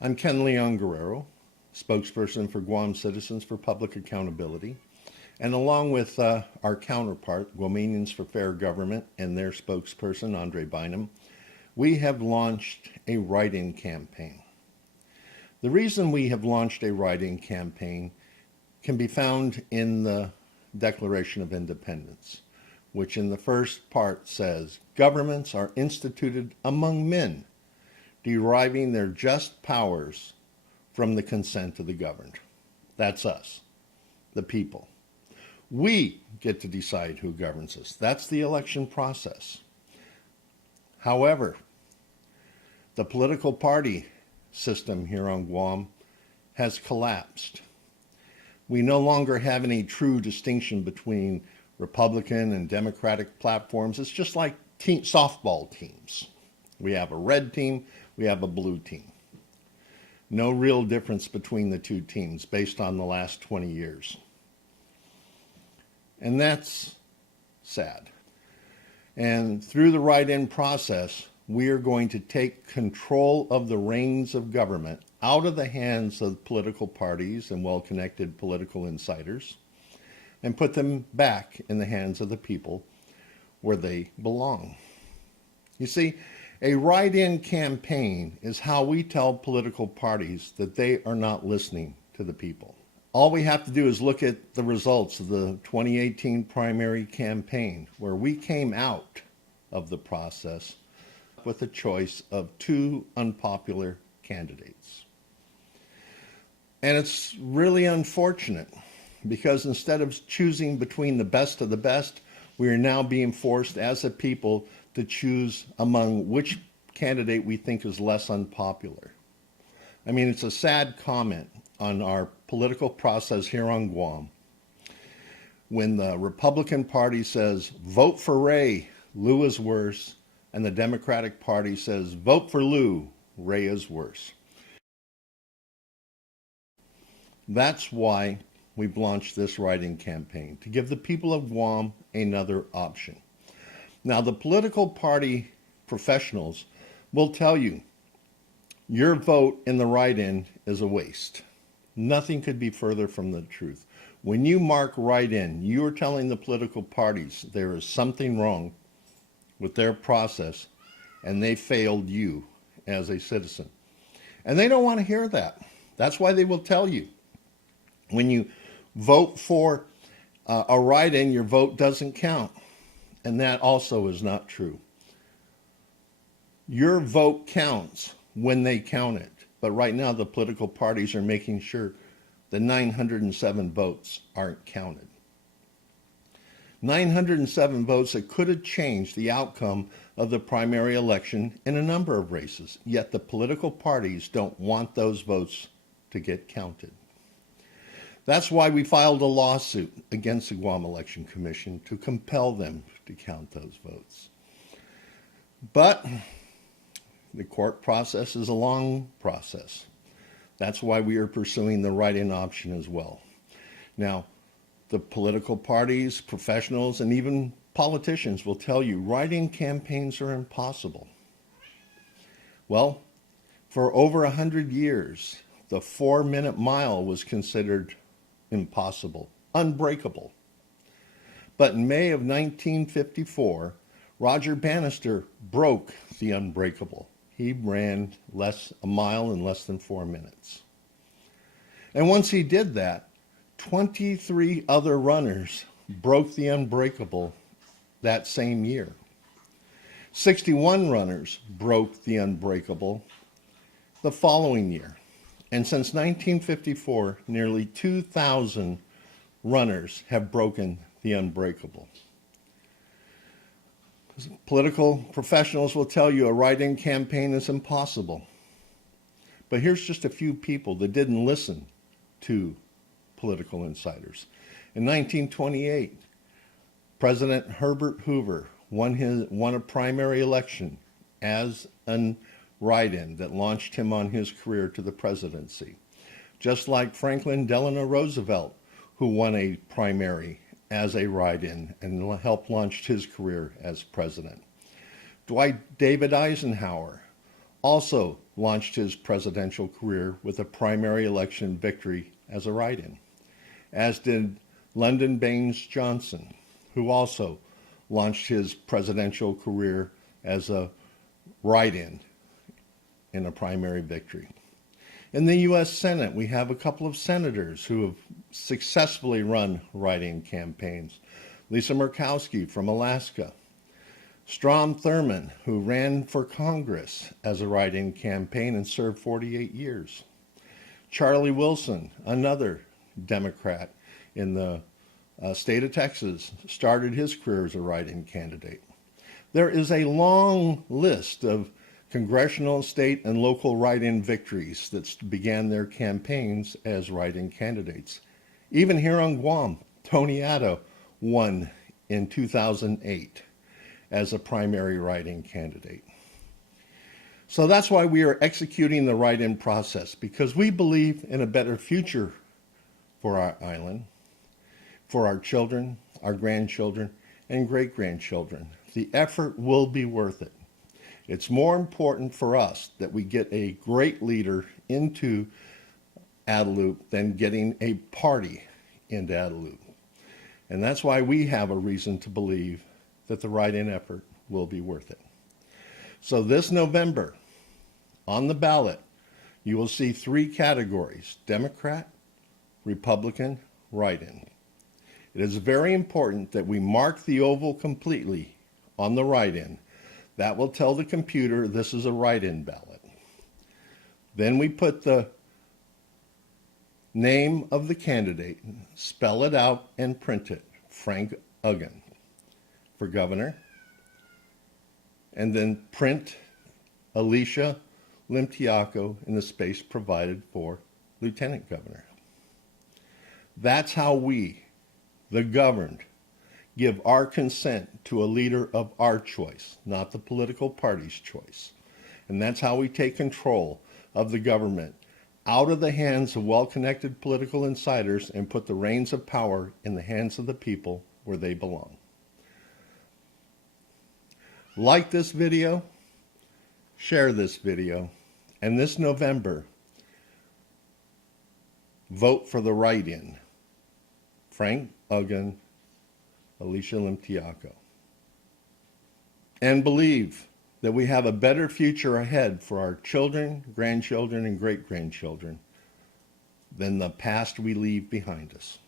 I'm Ken Leon Guerrero, spokesperson for Guam Citizens for Public Accountability. And along with our counterpart, Guamanians for Fair Government, and their spokesperson, Andre Bynum, we have launched a write-in campaign. The reason we have launched a write-in campaign can be found in the Declaration of Independence, which in the first part says, governments are instituted among men, deriving their just powers from the consent of the governed. That's us, the people. We get to decide who governs us. That's the election process. However, the political party system here on Guam has collapsed. We no longer have any true distinction between Republican and Democratic platforms. It's just like softball teams. We have a red team, we have a blue team. No real difference between the two teams based on the last 20 years. And that's sad. And through the write-in process, we are going to take control of the reins of government out of the hands of political parties and well-connected political insiders and put them back in the hands of the people where they belong. You see, a write-in campaign is how we tell political parties that they are not listening to the people. All we have to do is look at the results of the 2018 primary campaign, where we came out of the process with a choice of two unpopular candidates. And it's really unfortunate because instead of choosing between the best of the best, we are now being forced as a people to choose among which candidate we think is less unpopular. I mean, it's a sad comment on our political process here on Guam when the Republican Party says, vote for Ray, Lou is worse, and the Democratic Party says, vote for Lou, Ray is worse. That's why we've launched this write-in campaign, to give the people of Guam another option. Now, the political party professionals will tell you your vote in the write-in is a waste. Nothing could be further from the truth. When you mark write-in, you are telling the political parties there is something wrong with their process and they failed you as a citizen. And they don't want to hear that. That's why they will tell you when you vote for a write-in, your vote doesn't count. And that also is not true. Your vote counts when they count it. But right now, the political parties are making sure the 907 votes aren't counted. 907 votes that could have changed the outcome of the primary election in a number of races. Yet the political parties don't want those votes to get counted. That's why we filed a lawsuit against the Guam Election Commission to compel them to count those votes. But the court process is a long process. That's why we are pursuing the write-in option as well. Now, the political parties, professionals, and even politicians will tell you write-in campaigns are impossible. Well, for over 100 years, the 4-minute mile was considered impossible, unbreakable. But in May of 1954, Roger Bannister broke the unbreakable. He ran a mile in less than 4 minutes. And once he did that, 23 other runners broke the unbreakable that same year. 61 runners broke the unbreakable the following year. And since 1954, nearly 2,000 runners have broken the unbreakable. Political professionals will tell you a write-in campaign is impossible. But here's just a few people that didn't listen to political insiders. In 1928, President Herbert Hoover won a primary election as a write-in that launched him on his career to the presidency. Just like Franklin Delano Roosevelt, who won a primary as a write-in and helped launch his career as president. Dwight David Eisenhower also launched his presidential career with a primary election victory as a write-in, as did Lyndon Baines Johnson, who also launched his presidential career as a write-in in a primary victory. In the U.S. Senate, we have a couple of senators who have successfully run write-in campaigns. Lisa Murkowski from Alaska, Strom Thurmond, who ran for Congress as a write-in campaign and served 48 years. Charlie Wilson, another Democrat in the state of Texas, started his career as a write-in candidate. There is a long list of congressional, state, and local write-in victories that began their campaigns as write-in candidates. Even here on Guam, Tony Addo won in 2008 as a primary write-in candidate. So that's why we are executing the write-in process, because we believe in a better future for our island, for our children, our grandchildren, and great-grandchildren. The effort will be worth it. It's more important for us that we get a great leader into Adelup than getting a party into Adelup. And that's why we have a reason to believe that the write-in effort will be worth it. So this November, on the ballot, you will see 3 categories: Democrat, Republican, write-in. It is very important that we mark the oval completely on the write-in. That will tell the computer this is a write-in ballot. Then we put the name of the candidate, spell it out, and print it, Frank Uggan, for governor, and then print Alicia Limtiaco in the space provided for lieutenant governor. That's how we, the governed, give our consent to a leader of our choice, not the political party's choice. And that's how we take control of the government out of the hands of well-connected political insiders and put the reins of power in the hands of the people where they belong. Like this video, share this video, and this November, vote for the write-in, Frank Uggan, Alicia Limtiaco. And believe that we have a better future ahead for our children, grandchildren, and great-grandchildren than the past we leave behind us.